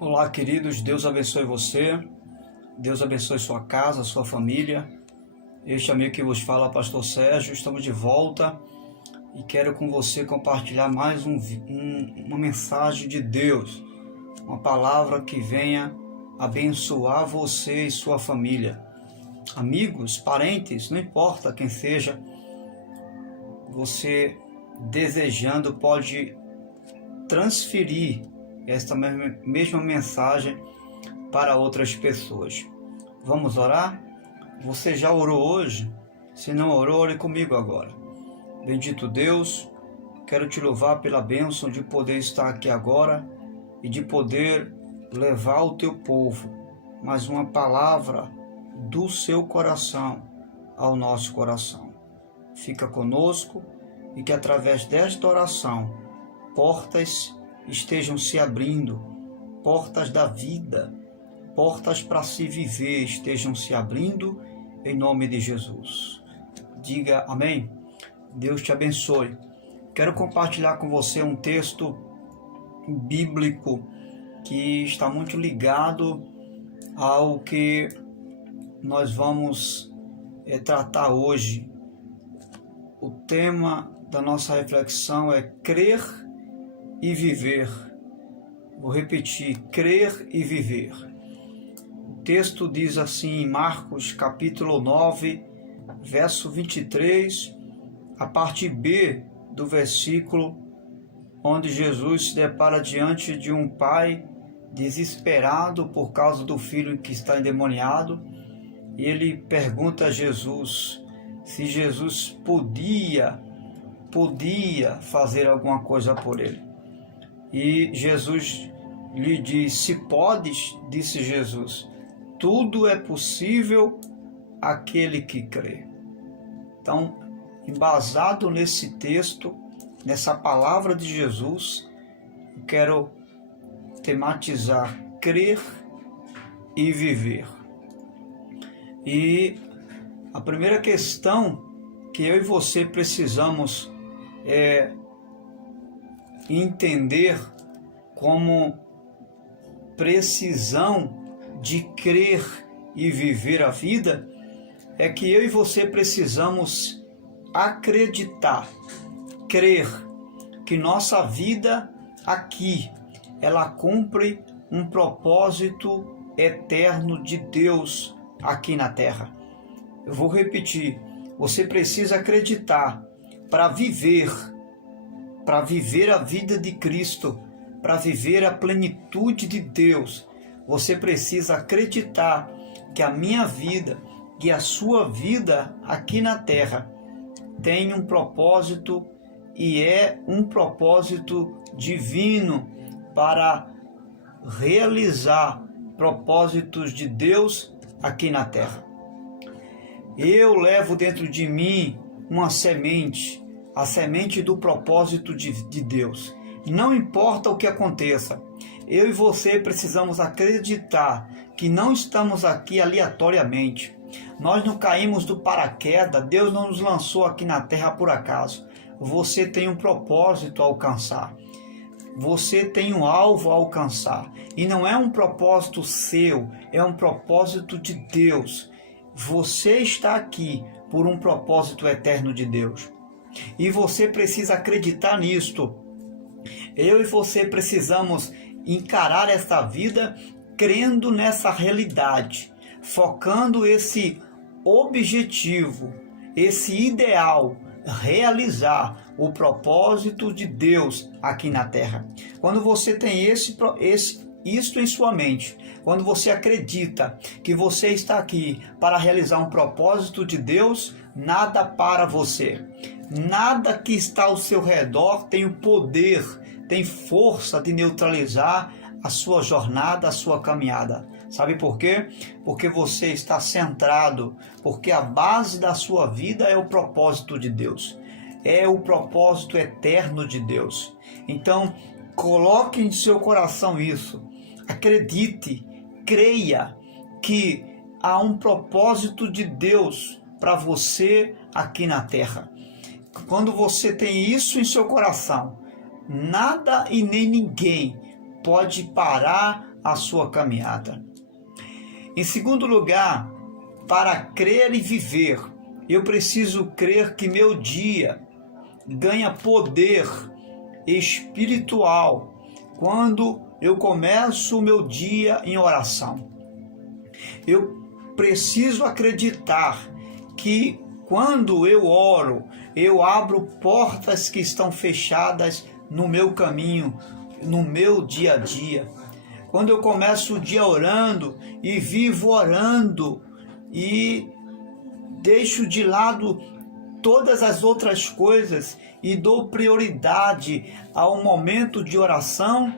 Olá, queridos, Deus abençoe você, Deus abençoe sua casa, sua família. Este amigo que vos fala, Pastor Sérgio, estamos de volta e quero com você compartilhar mais uma mensagem de Deus, uma palavra que venha abençoar você e sua família. Amigos, parentes, não importa quem seja, você desejando pode transferir esta mesma mensagem para outras pessoas. Vamos orar? Você já orou hoje? Se não orou, ore comigo agora. Bendito Deus, quero te louvar pela bênção de poder estar aqui agora e de poder levar ao teu povo mais uma palavra do seu coração ao nosso coração. Fica conosco e que através desta oração portas estejam se abrindo, portas da vida, portas para se viver estejam se abrindo em nome de Jesus. Diga amém. Deus te abençoe. Quero compartilhar com você um texto bíblico que está muito ligado ao que nós vamos tratar hoje. O tema da nossa reflexão é crer e viver. Vou repetir, crer e viver. O texto diz assim em Marcos capítulo 9, verso 23, a parte B do versículo, onde Jesus se depara diante de um pai desesperado por causa do filho que está endemoniado, e ele pergunta a Jesus se Jesus podia fazer alguma coisa por ele. E Jesus lhe diz, se podes, disse Jesus, tudo é possível àquele que crê. Então, embasado nesse texto, nessa palavra de Jesus, eu quero tematizar crer e viver. E a primeira questão que eu e você precisamos entender como precisão de crer e viver a vida é que eu e você precisamos acreditar, crer que nossa vida aqui ela cumpre um propósito eterno de Deus aqui na terra. Eu vou repetir, você precisa acreditar para viver a vida de Cristo, para viver a plenitude de Deus. Você precisa acreditar que a minha vida e a sua vida aqui na terra tem um propósito e é um propósito divino para realizar propósitos de Deus aqui na terra. Eu levo dentro de mim uma semente, a semente do propósito de Deus. Não importa o que aconteça, eu e você precisamos acreditar que não estamos aqui aleatoriamente. Nós não caímos do paraquedas, Deus não nos lançou aqui na terra por acaso. Você tem um propósito a alcançar. Você tem um alvo a alcançar. E não é um propósito seu, é um propósito de Deus. Você está aqui por um propósito eterno de Deus. E você precisa acreditar nisto. Eu e você precisamos encarar esta vida crendo nessa realidade, focando esse objetivo, esse ideal, realizar o propósito de Deus aqui na terra. Quando você tem isto em sua mente, quando você acredita que você está aqui para realizar um propósito de Deus, nada para você. Nada que está ao seu redor tem o poder, tem força de neutralizar a sua jornada, a sua caminhada. Sabe por quê? Porque você está centrado, porque a base da sua vida é o propósito de Deus. É o propósito eterno de Deus. Então, coloque em seu coração isso. Acredite, creia que há um propósito de Deus para você aqui na terra. Quando você tem isso em seu coração, nada e nem ninguém pode parar a sua caminhada. Em segundo lugar, para crer e viver, eu preciso crer que meu dia ganha poder espiritual quando eu começo o meu dia em oração. Eu preciso acreditar que quando eu oro, eu abro portas que estão fechadas no meu caminho, no meu dia a dia. Quando eu começo o dia orando e vivo orando e deixo de lado todas as outras coisas e dou prioridade ao momento de oração,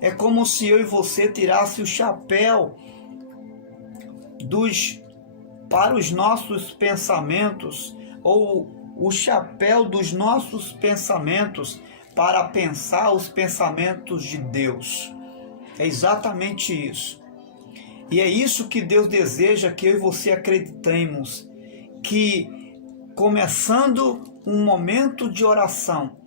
é como se eu e você tirasse o chapéu para os nossos pensamentos, ou o chapéu dos nossos pensamentos para pensar os pensamentos de Deus. É exatamente isso. E é isso que Deus deseja que eu e você acreditemos, que começando um momento de oração,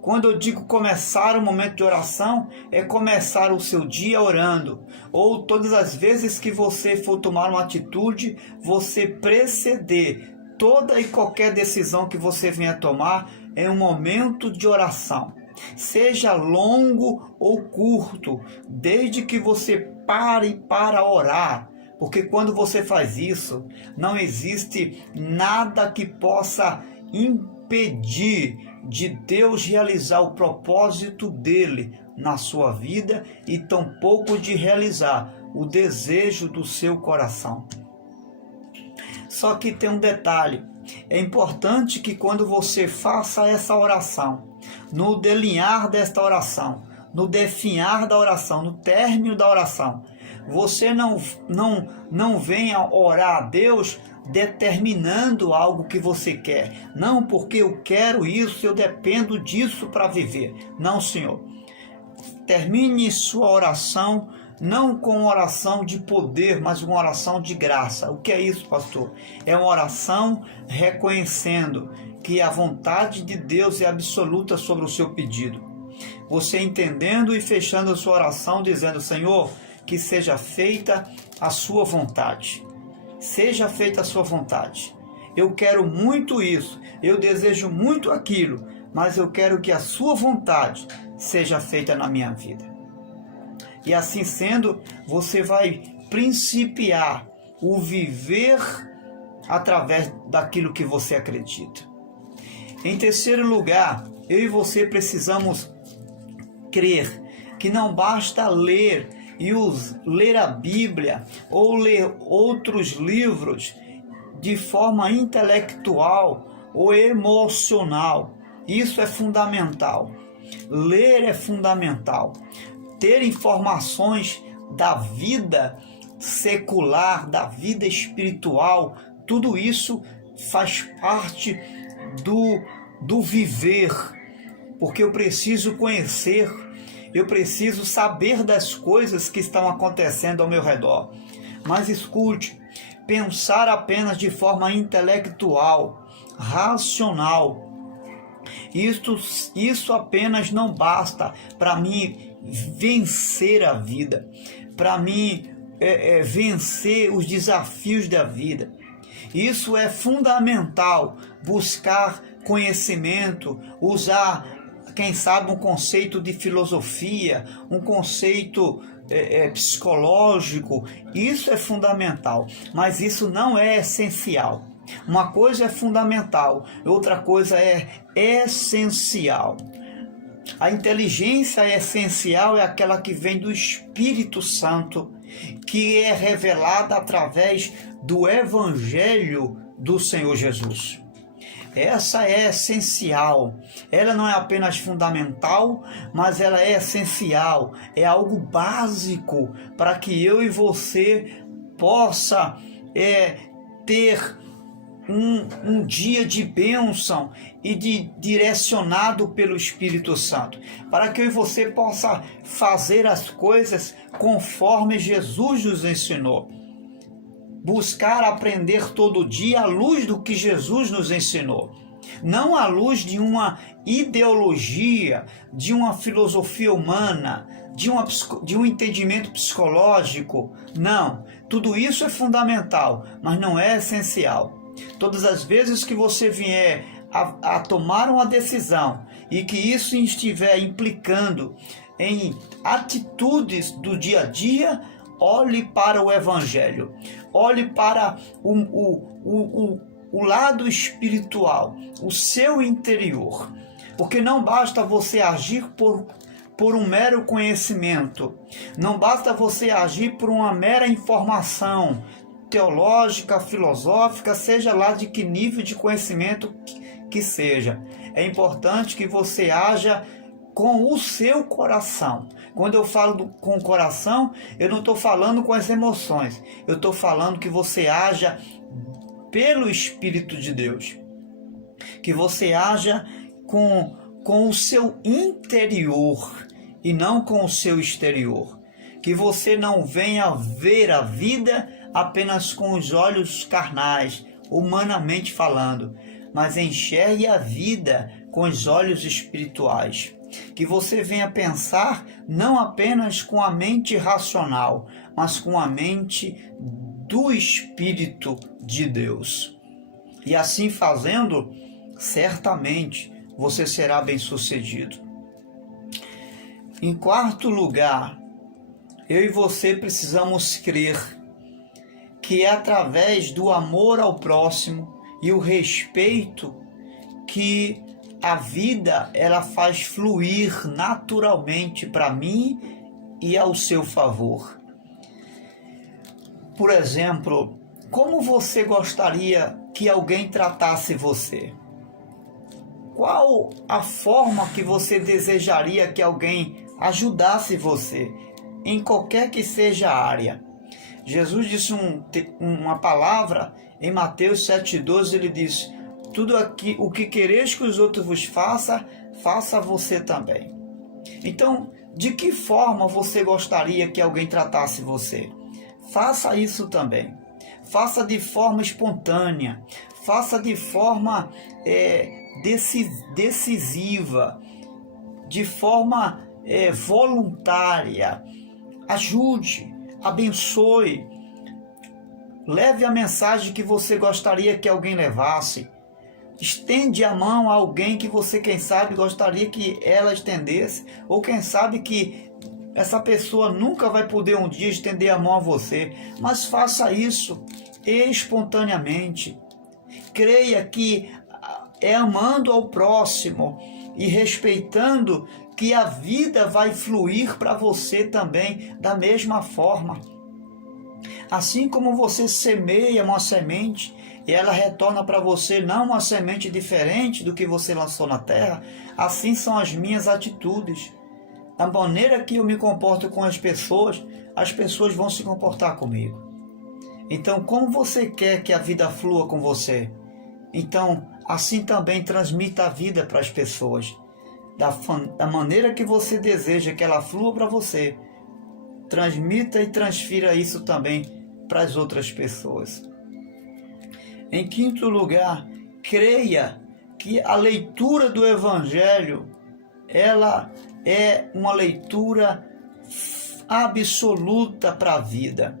quando eu digo começar o momento de oração, é começar o seu dia orando, ou todas as vezes que você for tomar uma atitude, você preceder toda e qualquer decisão que você venha tomar em um momento de oração. Seja longo ou curto, desde que você pare para orar, porque quando você faz isso, não existe nada que possa impedir de Deus realizar o propósito dele na sua vida e tampouco de realizar o desejo do seu coração. Só que tem um detalhe, é importante que quando você faça essa oração, no delinhar desta oração, no definhar da oração, no término da oração, você não venha orar a Deus determinando algo que você quer. Não, porque eu quero isso, eu dependo disso para viver. Não, Senhor. Termine sua oração não com oração de poder, mas uma oração de graça. O que é isso, pastor? É uma oração reconhecendo que a vontade de Deus é absoluta sobre o seu pedido. Você entendendo e fechando a sua oração, dizendo: Senhor, que seja feita a sua vontade. Seja feita a sua vontade. Eu quero muito isso, eu desejo muito aquilo, mas eu quero que a sua vontade seja feita na minha vida. E assim sendo, você vai principiar o viver através daquilo que você acredita. Em terceiro lugar, eu e você precisamos crer que não basta ler a Bíblia ou ler outros livros de forma intelectual ou emocional. Isso é fundamental. Ler é fundamental. Ter informações da vida secular, da vida espiritual, tudo isso faz parte do viver, porque eu preciso conhecer, eu preciso saber das coisas que estão acontecendo ao meu redor. Mas escute, pensar apenas de forma intelectual, racional, isso apenas não basta para mim vencer a vida, para mim vencer os desafios da vida. Isso é fundamental, buscar conhecimento, usar, quem sabe, um conceito de filosofia, um conceito psicológico. Isso é fundamental, mas isso não é essencial. Uma coisa é fundamental, outra coisa é essencial. A inteligência essencial é aquela que vem do Espírito Santo, que é revelada através do Evangelho do Senhor Jesus. Essa é essencial. Ela não é apenas fundamental, mas ela é essencial. É algo básico para que eu e você possa ter um dia de bênção e direcionado pelo Espírito Santo, para que eu e você possa fazer as coisas conforme Jesus nos ensinou. Buscar aprender todo dia à luz do que Jesus nos ensinou. não à luz de uma ideologia, de uma filosofia humana, de um entendimento psicológico. Não, tudo isso é fundamental, mas não é essencial. Todas as vezes que você vier a tomar uma decisão e que isso estiver implicando em atitudes do dia a dia, olhe para o Evangelho, olhe para o lado espiritual, o seu interior, porque não basta você agir por um mero conhecimento, não basta você agir por uma mera informação teológica, filosófica, seja lá de que nível de conhecimento que seja. É importante que você haja com o seu coração. Quando eu falo com o coração, eu não estou falando com as emoções, eu estou falando que você haja pelo Espírito de Deus, que você haja com o seu interior e não com o seu exterior, que você não venha ver a vida apenas com os olhos carnais, humanamente falando, mas enxergue a vida com os olhos espirituais. Que você venha pensar não apenas com a mente racional, mas com a mente do Espírito de Deus. E assim fazendo, certamente você será bem-sucedido. Em quarto lugar, eu e você precisamos crer que é através do amor ao próximo e o respeito que a vida ela faz fluir naturalmente para mim e ao seu favor. Por exemplo, como você gostaria que alguém tratasse você? Qual a forma que você desejaria que alguém ajudasse você, em qualquer que seja a área? Jesus disse uma palavra em Mateus 7,12, ele diz: tudo aqui, o que quereis que os outros vos façam, faça você também. Então, de que forma você gostaria que alguém tratasse você? Faça isso também. Faça de forma espontânea, faça de forma decisiva, de forma voluntária. Ajude, abençoe, leve a mensagem que você gostaria que alguém levasse. Estende a mão a alguém que você, quem sabe, gostaria que ela estendesse, ou quem sabe que essa pessoa nunca vai poder um dia estender a mão a você, mas faça isso espontaneamente. Creia que é amando ao próximo e respeitando que a vida vai fluir para você também da mesma forma. Assim como você semeia uma semente e ela retorna para você não uma semente diferente do que você lançou na terra, assim são as minhas atitudes. Da maneira que eu me comporto com as pessoas vão se comportar comigo. Então, como você quer que a vida flua com você? Então, assim também transmita a vida para as pessoas. Da maneira que você deseja que ela flua para você, transmita e transfira isso também para as outras pessoas. Em quinto lugar, creia que a leitura do Evangelho, ela é uma leitura absoluta para a vida.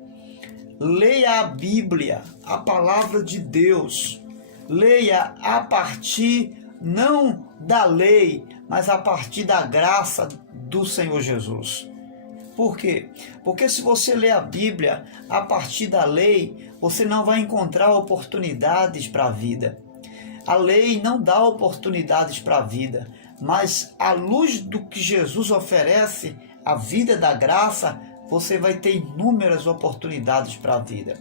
Leia a Bíblia, a palavra de Deus. Leia a partir não da lei, mas a partir da graça do Senhor Jesus. Por quê? Porque se você ler a Bíblia a partir da lei, você não vai encontrar oportunidades para a vida. A lei não dá oportunidades para a vida, mas à luz do que Jesus oferece, a vida da graça, você vai ter inúmeras oportunidades para a vida.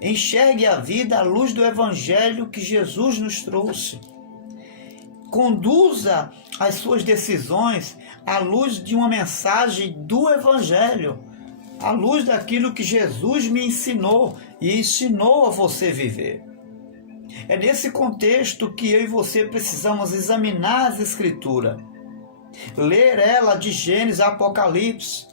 Enxergue a vida à luz do Evangelho que Jesus nos trouxe. Conduza as suas decisões à luz de uma mensagem do Evangelho, à luz daquilo que Jesus me ensinou e ensinou a você viver. É nesse contexto que eu e você precisamos examinar as Escrituras, ler ela de Gênesis a Apocalipse,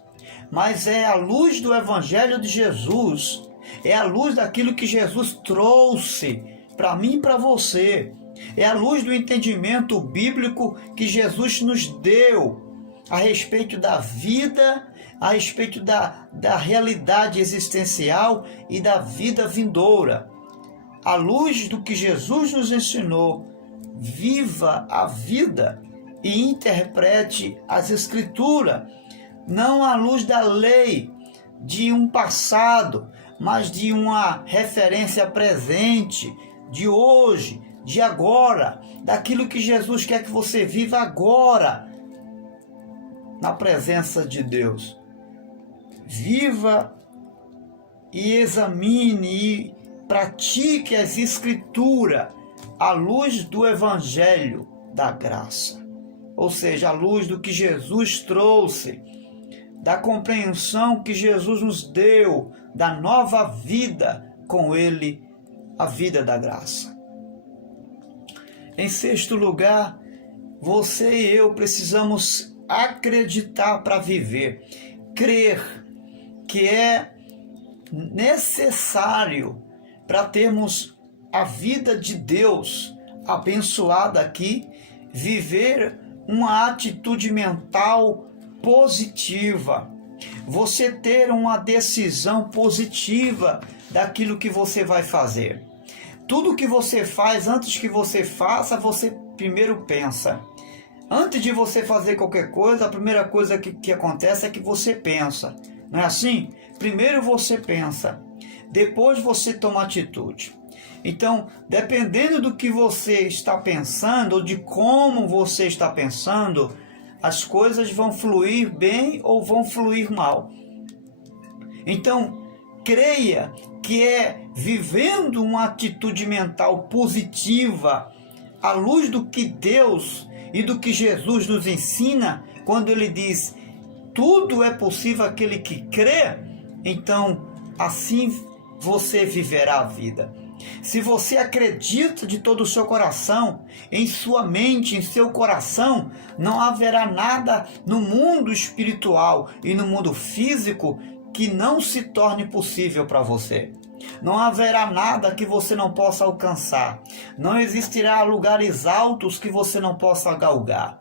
mas é à luz do Evangelho de Jesus, é à luz daquilo que Jesus trouxe para mim e para você, É à luz do entendimento bíblico que Jesus nos deu a respeito da vida, a respeito da realidade existencial e da vida vindoura. À luz do que Jesus nos ensinou, viva a vida e interprete as Escrituras, não à luz da lei de um passado, mas de uma referência presente, de hoje, de agora, daquilo que Jesus quer que você viva agora, na presença de Deus. Viva e examine e pratique as Escrituras à luz do Evangelho da graça, ou seja, à luz do que Jesus trouxe, da compreensão que Jesus nos deu, da nova vida com Ele, a vida da graça. Em sexto lugar, você e eu precisamos acreditar para viver, crer que é necessário para termos a vida de Deus abençoada aqui, viver uma atitude mental positiva, você ter uma decisão positiva daquilo que você vai fazer. Tudo que você faz, antes que você faça, você primeiro pensa. Antes de você fazer qualquer coisa, a primeira coisa que acontece é que você pensa. Não é assim? Primeiro você pensa, depois você toma atitude. Então, dependendo do que você está pensando, ou de como você está pensando, as coisas vão fluir bem ou vão fluir mal. Então, creia que é vivendo uma atitude mental positiva, à luz do que Deus e do que Jesus nos ensina, quando Ele diz, tudo é possível aquele que crê, então, assim você viverá a vida. Se você acredita de todo o seu coração, em sua mente, em seu coração, não haverá nada no mundo espiritual e no mundo físico que não se torne possível para você. Não haverá nada que você não possa alcançar. Não existirá lugares altos que você não possa galgar.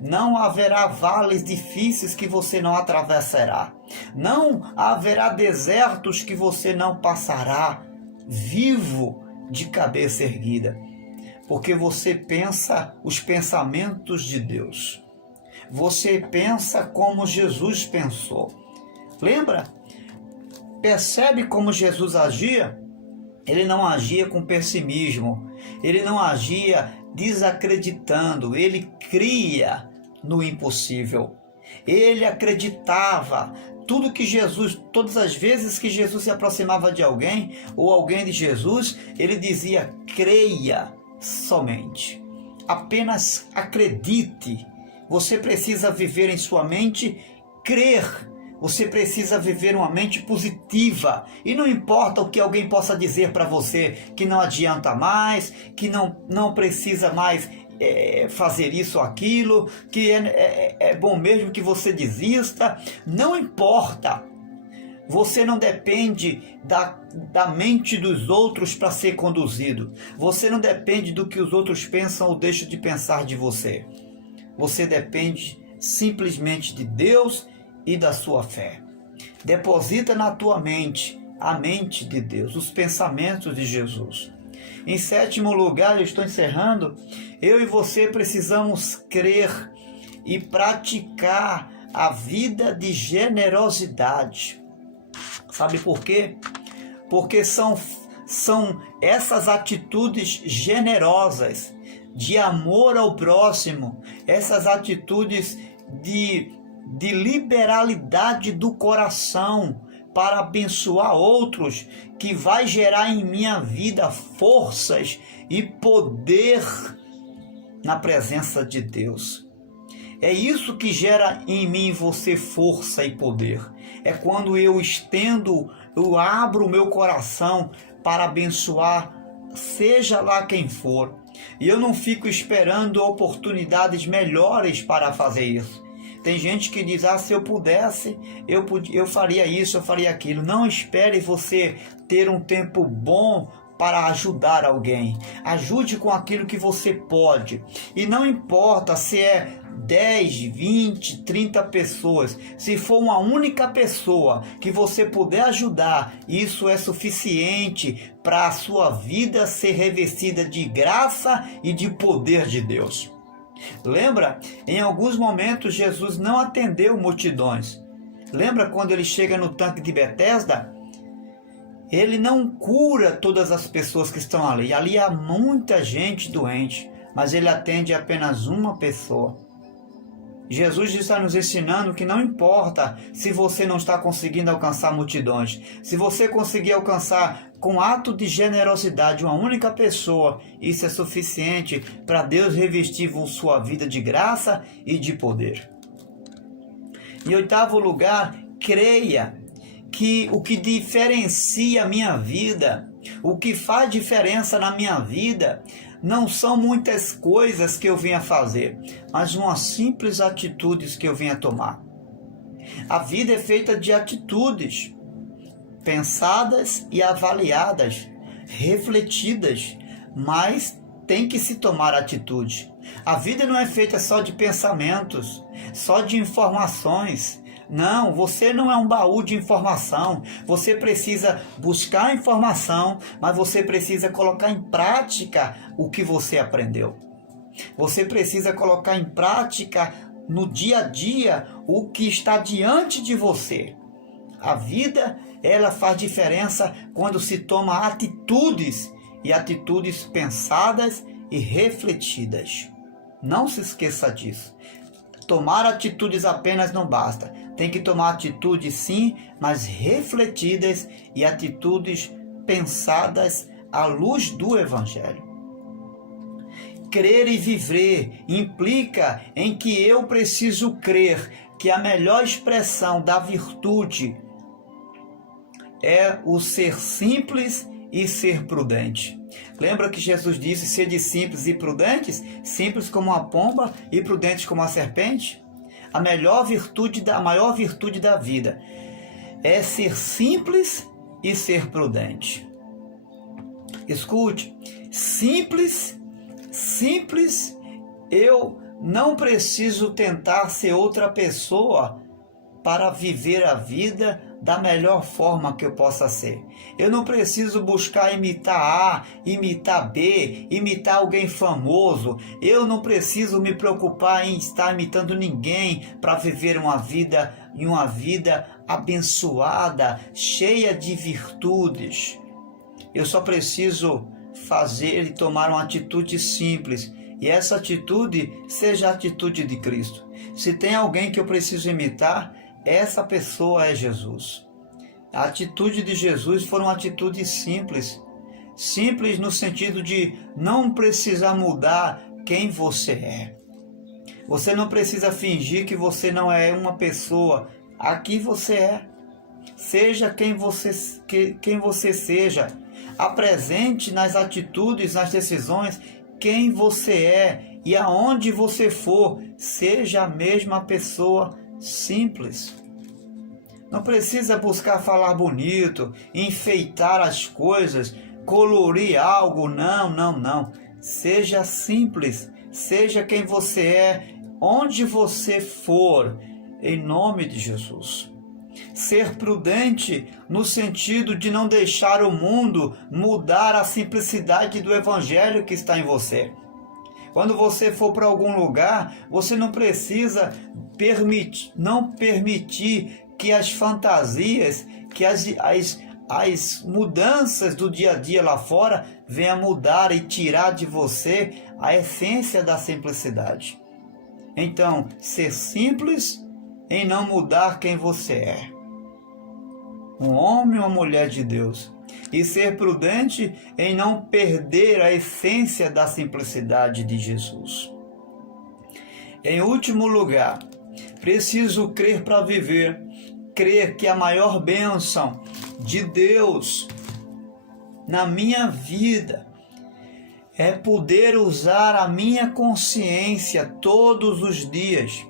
Não haverá vales difíceis que você não atravessará. Não haverá desertos que você não passará vivo de cabeça erguida, porque você pensa os pensamentos de Deus. Você pensa como Jesus pensou. Lembra? Percebe como Jesus agia? Ele não agia com pessimismo, ele não agia desacreditando, ele cria no impossível. Ele acreditava. Tudo que Jesus, todas as vezes que Jesus se aproximava de alguém, ou alguém de Jesus, ele dizia, creia somente. Apenas acredite. Você precisa viver em sua mente, crer. Você precisa viver uma mente positiva. E não importa o que alguém possa dizer para você, que não adianta mais, que não precisa mais fazer isso ou aquilo, que é bom mesmo que você desista. Não importa. Você não depende da mente dos outros para ser conduzido. Você não depende do que os outros pensam ou deixam de pensar de você. Você depende simplesmente de Deus e da sua fé. Deposita na tua mente a mente de Deus, os pensamentos de Jesus. Em sétimo lugar, eu estou encerrando, eu e você precisamos crer e praticar a vida de generosidade. Sabe por quê? Porque são essas atitudes generosas, de amor ao próximo, essas atitudes de liberalidade do coração para abençoar outros, que vai gerar em minha vida forças e poder na presença de Deus. É isso que gera em mim e você força e poder. É quando eu abro o meu coração para abençoar, seja lá quem for. E eu não fico esperando oportunidades melhores para fazer isso. Tem gente que diz, se eu pudesse, eu faria isso, eu faria aquilo. Não espere você ter um tempo bom para ajudar alguém. Ajude com aquilo que você pode. E não importa se é 10, 20, 30 pessoas. Se for uma única pessoa que você puder ajudar, isso é suficiente para a sua vida ser revestida de graça e de poder de Deus. Lembra? Em alguns momentos Jesus não atendeu multidões. Lembra quando ele chega no tanque de Betesda? Ele não cura todas as pessoas que estão ali. Ali há muita gente doente, mas ele atende apenas uma pessoa. Jesus está nos ensinando que não importa se você não está conseguindo alcançar multidões. Se você conseguir alcançar com ato de generosidade uma única pessoa, isso é suficiente para Deus revestir sua vida de graça e de poder. Em oitavo lugar, creia que o que diferencia a minha vida, o que faz diferença na minha vida, não são muitas coisas que eu venha fazer, mas umas simples atitudes que eu venha tomar. A vida é feita de atitudes pensadas e avaliadas, refletidas, mas tem que se tomar atitude. A vida não é feita só de pensamentos, só de informações. Não, você não é um baú de informação. Você precisa buscar informação, mas você precisa colocar em prática o que você aprendeu. Você precisa colocar em prática no dia a dia o que está diante de você. A vida, ela faz diferença quando se toma atitudes, e atitudes pensadas e refletidas. Não se esqueça disso. Tomar atitudes apenas não basta. Tem que tomar atitudes sim, mas refletidas e atitudes pensadas à luz do Evangelho. Crer e viver implica em que eu preciso crer que a melhor expressão da virtude é o ser simples e ser prudente. Lembra que Jesus disse: sede simples e prudentes, simples como a pomba e prudentes como a serpente? A maior virtude da vida é ser simples e ser prudente. Escute, simples, eu não preciso tentar ser outra pessoa para viver a vida da melhor forma que eu possa ser. Eu não preciso buscar imitar A, imitar B, imitar alguém famoso. Eu não preciso me preocupar em estar imitando ninguém para viver uma vida abençoada, cheia de virtudes. Eu só preciso fazer e tomar uma atitude simples. E essa atitude seja a atitude de Cristo. Se tem alguém que eu preciso imitar, essa pessoa é Jesus. A atitude de Jesus foi uma atitude simples. Simples no sentido de não precisar mudar quem você é. Você não precisa fingir que você não é uma pessoa. Aqui você é. Seja quem você seja. Apresente nas atitudes, nas decisões, quem você é. E aonde você for, seja a mesma pessoa simples. Não precisa buscar falar bonito, enfeitar as coisas, colorir algo. Não. Seja simples. Seja quem você é, onde você for, em nome de Jesus. Ser prudente no sentido de não deixar o mundo mudar a simplicidade do Evangelho que está em você. Quando você for para algum lugar, você não precisa permitir que as fantasias, que as mudanças do dia a dia lá fora venham mudar e tirar de você a essência da simplicidade. Então, ser simples em não mudar quem você é. Um homem ou uma mulher de Deus. E ser prudente em não perder a essência da simplicidade de Jesus. Em último lugar, preciso crer para viver. Crer que a maior bênção de Deus na minha vida é poder usar a minha consciência todos os dias.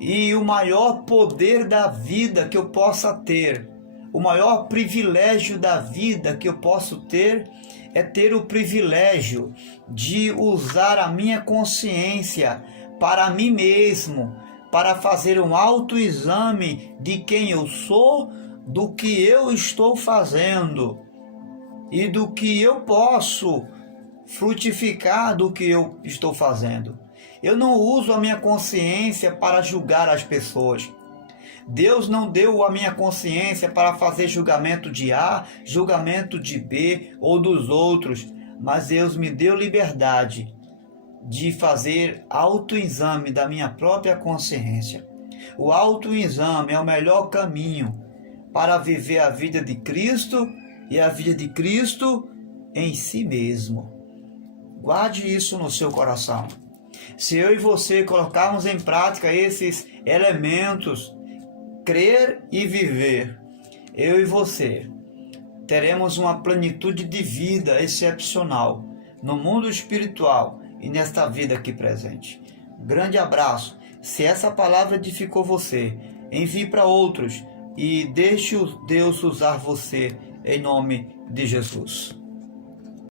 E o maior poder da vida que eu possa ter, o maior privilégio da vida que eu posso ter é ter o privilégio de usar a minha consciência para mim mesmo, para fazer um autoexame de quem eu sou, do que eu estou fazendo e do que eu posso frutificar do que eu estou fazendo. Eu não uso a minha consciência para julgar as pessoas. Deus não deu a minha consciência para fazer julgamento de A, julgamento de B ou dos outros, mas Deus me deu liberdade de fazer autoexame da minha própria consciência. O autoexame é o melhor caminho para viver a vida de Cristo e a vida de Cristo em si mesmo. Guarde isso no seu coração. Se eu e você colocarmos em prática esses elementos, crer e viver, eu e você teremos uma plenitude de vida excepcional no mundo espiritual e nesta vida aqui presente. Um grande abraço. Se essa palavra edificou você, envie para outros e deixe Deus usar você em nome de Jesus.